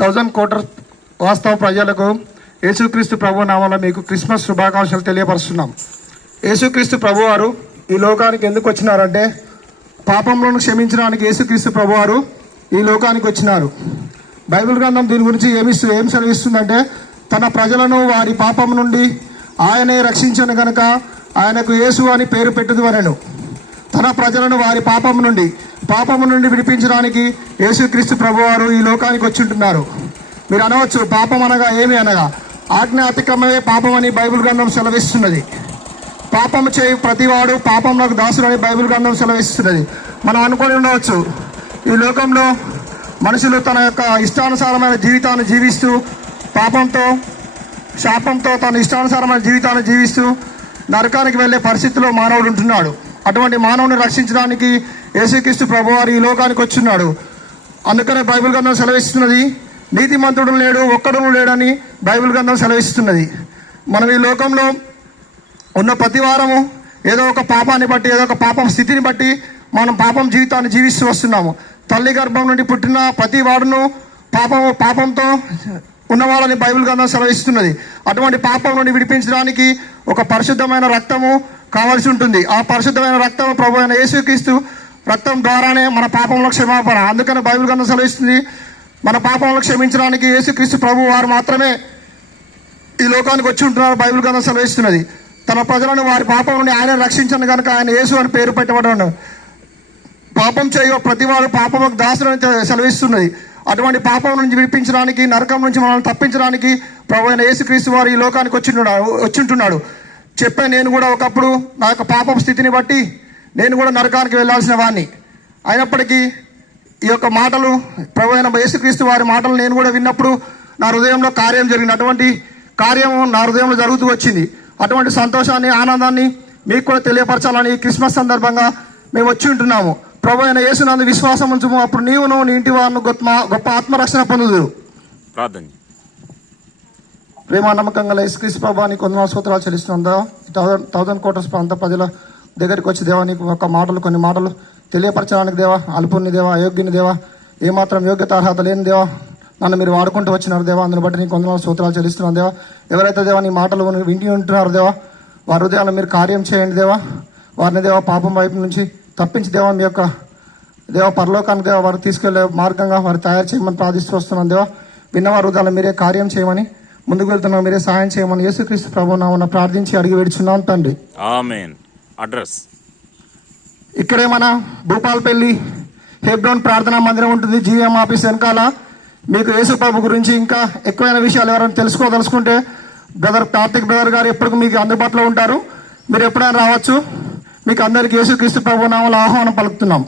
1000 కోట్ల వాస్తవ ప్రజలకు యేసుక్రీస్తు ప్రభు నామములో మీకు క్రిస్మస్ శుభాకాంక్షలు తెలియపరుస్తున్నాం. యేసుక్రీస్తు ప్రభు వారు ఈ లోకానికి ఎందుకు వచ్చినారంటే పాపంలో క్షమించడానికి యేసుక్రీస్తు ప్రభు వారు ఈ లోకానికి వచ్చినారు. బైబిల్ గ్రంథం దీని గురించి ఏం సెలవిస్తుందంటే, తన ప్రజలను వారి పాపం నుండి ఆయనే రక్షించను గనుక ఆయనకు యేసు అని పేరు పెట్టుదు అనెను. తన ప్రజలను వారి పాపము నుండి విడిపించడానికి యేసుక్రీస్తు ప్రభువారు ఈ లోకానికి వచ్చి ఉంటున్నారు. మీరు అనవచ్చు, పాపం అనగా ఏమి అనగా ఆజ్ఞ అతిక్రమమే పాపం అని బైబిల్ గ్రంథం సెలవిస్తున్నది. పాపం చేయి ప్రతివాడు పాపంలోకి దాసుడు అని బైబిల్ గ్రంథం సెలవిస్తున్నది. మనం అనుకొని ఉండవచ్చు, ఈ లోకంలో మనుషులు తన యొక్క ఇష్టానుసారమైన జీవితాన్ని జీవిస్తూ పాపంతో శాపంతో తన ఇష్టానుసారమైన జీవితాన్ని జీవిస్తూ నరకానికి వెళ్ళే పరిస్థితిలో మానవుడు ఉంటున్నాడు. అటువంటి మానవుని రక్షించడానికి యేసుక్రీస్తు ప్రభువారు ఈ లోకానికి వచ్చున్నాడు. అందుకనే బైబిల్ గ్రంథం సెలవిస్తున్నది, నీతిమంతుడు లేడు, ఒక్కడును లేడని బైబిల్ గ్రంథం సెలవిస్తున్నది. మనం ఈ లోకంలో ఉన్న ప్రతి వారము ఏదో ఒక పాపాన్ని బట్టి, ఏదో ఒక పాపం స్థితిని బట్టి మనం పాపం జీవితాన్ని జీవిస్తూ వస్తున్నాము. తల్లి గర్భం నుండి పుట్టిన ప్రతి వాడును పాపంతో ఉన్నవాళ్ళని బైబిల్ గ్రంథం సెలవిస్తున్నది. అటువంటి పాపం నుండి విడిపించడానికి ఒక పరిశుద్ధమైన రక్తము కావాల్సి ఉంటుంది. ఆ పరిశుద్ధమైన రక్తం ప్రభు అయిన యేసుక్రీస్తు రక్తం ద్వారానే మన పాపంలో క్షమాపణ. అందుకని బైబిల్ గ్రంథం సెలవిస్తుంది, మన పాపంలో క్షమించడానికి యేసుక్రీస్తు ప్రభు వారు మాత్రమే ఈ లోకానికి వచ్చి ఉంటున్నారు. బైబిల్ గ్రంథం సెలవిస్తున్నది, తన ప్రజలను వారి పాపం నుండి ఆయన రక్షించను కనుక ఆయన యేసు అని పేరు పెట్టబడ్డాడు. పాపం చేయ ప్రతివాడు పాపముకు దాసుడు అని సెలవిస్తున్నది. అటువంటి పాపం నుంచి విడిపించడానికి, నరకం నుంచి మనల్ని తప్పించడానికి ప్రభు అయిన యేసుక్రీస్తు వారు ఈ లోకానికి వచ్చింటున్నాడు. చెప్పాను, నేను కూడా ఒకప్పుడు నా యొక్క పాపం స్థితిని బట్టి నేను కూడా నరకానికి వెళ్ళాల్సిన వాడిని. అయినప్పటికీ ఈ యొక్క మాటలు ప్రభు అయిన యేసుక్రీస్తు వారి మాటలు నేను కూడా విన్నప్పుడు నా హృదయంలో కార్యం జరిగింది. అటువంటి కార్యం నా హృదయంలో జరుగుతూ వచ్చింది. అటువంటి సంతోషాన్ని, ఆనందాన్ని మీకు కూడా తెలియపరచాలని క్రిస్మస్ సందర్భంగా మేము వచ్చి ఉంటున్నాము. ప్రభు అయిన యేసునందు విశ్వాసం ఉంచుము, అప్పుడు నీవును నీ ఇంటి వారిని గొప్ప ఆత్మరక్షణ పొందుదురు. ప్రార్థన. ప్రేమ నమ్మకంగా యేసుక్రీస్తు ప్రభువానికి వందనాలు స్తోత్రాలు చెల్లిస్తుందా. 1000 కోట్ల ప్రాంత ప్రజల దగ్గరికి వచ్చి దేవా, నీకు ఒక కొన్ని మాటలు తెలియపరచడానికి దేవా, అల్పుని దేవా, అయోగ్యుని దేవా, ఏమాత్రం యోగ్యత అర్హత లేని దేవా, నన్ను మీరు వాడుకుంటూ వచ్చినారు దేవా. అందుని బట్టి నీకు వందనాలు స్తోత్రాలు చెల్లిస్తున్నాను దేవా. ఎవరైతే దేవా నీ మాటలు వింటూ ఉంటున్నారు దేవా, వారి హృదయాలను మీరు కార్యం చేయండి దేవా. వారిని దేవా పాపం వైపు నుంచి తప్పించి దేవా, మీ యొక్క దేవా పరలోకానికి దేవా వారు తీసుకెళ్లే మార్గంగా వారు తయారు చేయమని ప్రార్థిస్తూ వస్తున్నాను దేవా. విన్నవారి హృదయాలను మీరే కార్యం చేయమని, ముందుకు వెళ్తున్నాం మీరే సహాయం చేయమని యేసుక్రీస్తు ప్రభువు నామమున ప్రార్థించి అడిగి వేడుచున్నాం తండ్రి. ఆమేన్. అడ్రస్ ఇక్కడే మన భూపాలపల్లి హెబ్రోన్ ప్రార్థనా మందిరం ఉంటుంది, జీఎం ఆఫీస్ వెనకాల. మీకు యేసు ప్రభు గురించి ఇంకా ఎక్కువైన విషయాలు ఎవరైనా తెలుసుకోదలుచుకుంటే బ్రదర్ కార్తిక్ బ్రదర్ గారు ఎప్పటికీ మీకు అందుబాటులో ఉంటారు. మీరు ఎప్పుడైనా రావచ్చు. మీకు అందరికీ యేసుక్రీస్తు ప్రభు నామములో ఆహ్వానం పలుకుతున్నాం.